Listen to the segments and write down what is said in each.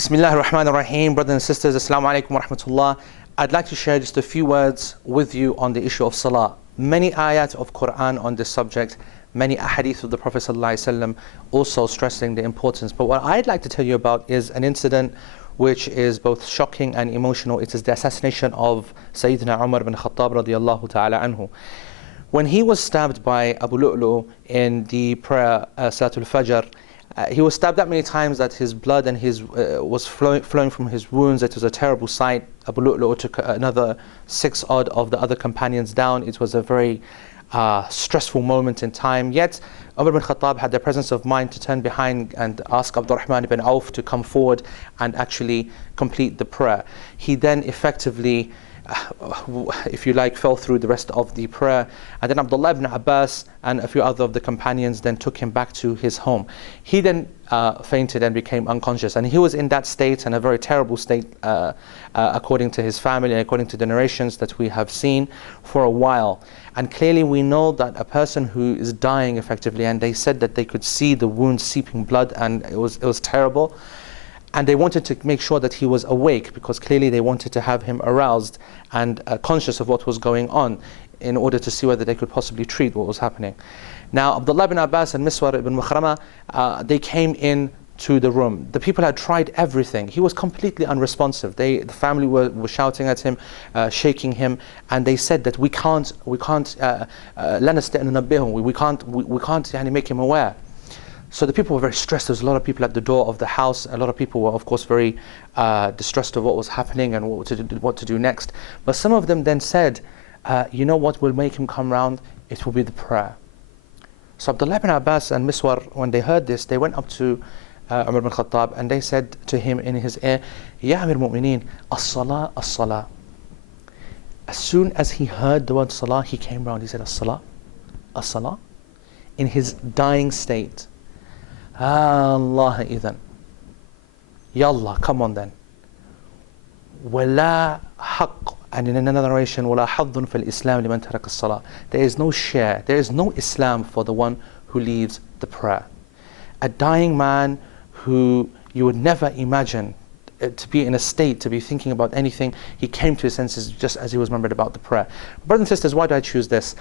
Bismillah ar-Rahman ar-Rahim. Brothers and sisters, Assalamu alaikum wa rahmatullah. I'd like to share just a few words with you on the issue of salah. Many ayat of Quran on this subject, many ahadith of the Prophet ﷺ also stressing the importance. But what I'd like to tell you about is an incident which is both shocking and emotional. It is the assassination of Sayyidina Umar ibn Khattab radiyallahu ta'ala anhu. When he was stabbed by Abu Lu'lu in the prayer Salatul Fajr, he was stabbed that many times that his blood and his was flowing from his wounds. It was a terrible sight. Abu Lu'lu took another 6 odd of the other companions down. It was a very stressful moment in time. Yet Umar ibn Khattab had the presence of mind to turn behind and ask Abdurrahman ibn Auf to come forward and actually complete the prayer. He then effectively, if you like, fell through the rest of the prayer. And then Abdullah ibn Abbas and a few other of the companions then took him back to his home. He then fainted and became unconscious. And he was in that state, and a very terrible state, according to his family and according to the narrations that we have seen, for a while. And clearly we know that a person who is dying effectively, and they said that they could see the wound seeping blood, and it was terrible. And they wanted to make sure that he was awake, because clearly they wanted to have him aroused and conscious of what was going on, in order to see whether they could possibly treat what was happening. Now Abdullah ibn Abbas and Miswar ibn Mukhrama, they came in to the room. The people had tried everything. He was completely unresponsive. The family were shouting at him, shaking him, and they said that we can't make him aware. So the people were very stressed. There was a lot of people at the door of the house. A lot of people were, of course, very distressed of what was happening and what to do next. But some of them then said, you know what will make him come round? It will be the prayer. So Abdullah ibn Abbas and Miswar, when they heard this, they went up to Umar ibn Khattab and they said to him in his ear, Ya Amir al-Mu'mineen, as-salah, as-salah. As soon as he heard the word salah, he came round. He said, as-salah, as-salah, in his dying state. Allah idhan. Yallah, come on then. Wala haqq. And in another narration, wala haddun fil Islam liman taraka as-salah. There is no share, there is no Islam for the one who leaves the prayer. A dying man who you would never imagine to be in a state, to be thinking about anything, he came to his senses just as he was remembered about the prayer. Brothers and sisters, why do I choose this?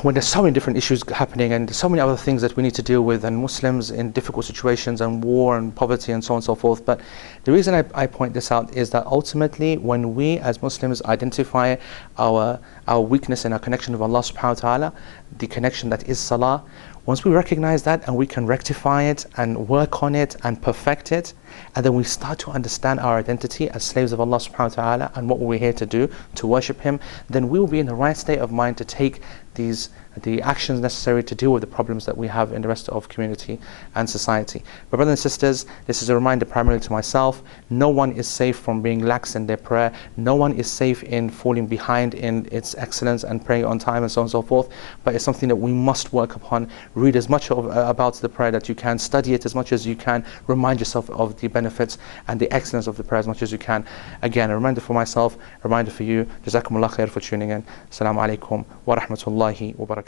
When there's so many different issues happening and so many other things that we need to deal with, and Muslims in difficult situations and war and poverty and so on and so forth. But the reason I point this out is that ultimately when we as Muslims identify our weakness in our connection with Allah subhanahu wa ta'ala, the connection that is salah, once we recognize that and we can rectify it and work on it and perfect it, and then we start to understand our identity as slaves of Allah subhanahu wa ta'ala and what we're here to do, to worship Him, then we will be in the right state of mind to take the actions necessary to deal with the problems that we have in the rest of community and society. But brothers and sisters, this is a reminder primarily to myself, no one is safe from being lax in their prayer, no one is safe in falling behind in its excellence and praying on time and so on and so forth, but it's something that we must work upon. Read as much about the prayer that you can, study it as much as you can, remind yourself of the benefits and the excellence of the prayer as much as you can. Again, a reminder for myself, a reminder for you. Jazakumullah khair for tuning in. Assalamu alaikum wa rahmatullahi wa barakatuh.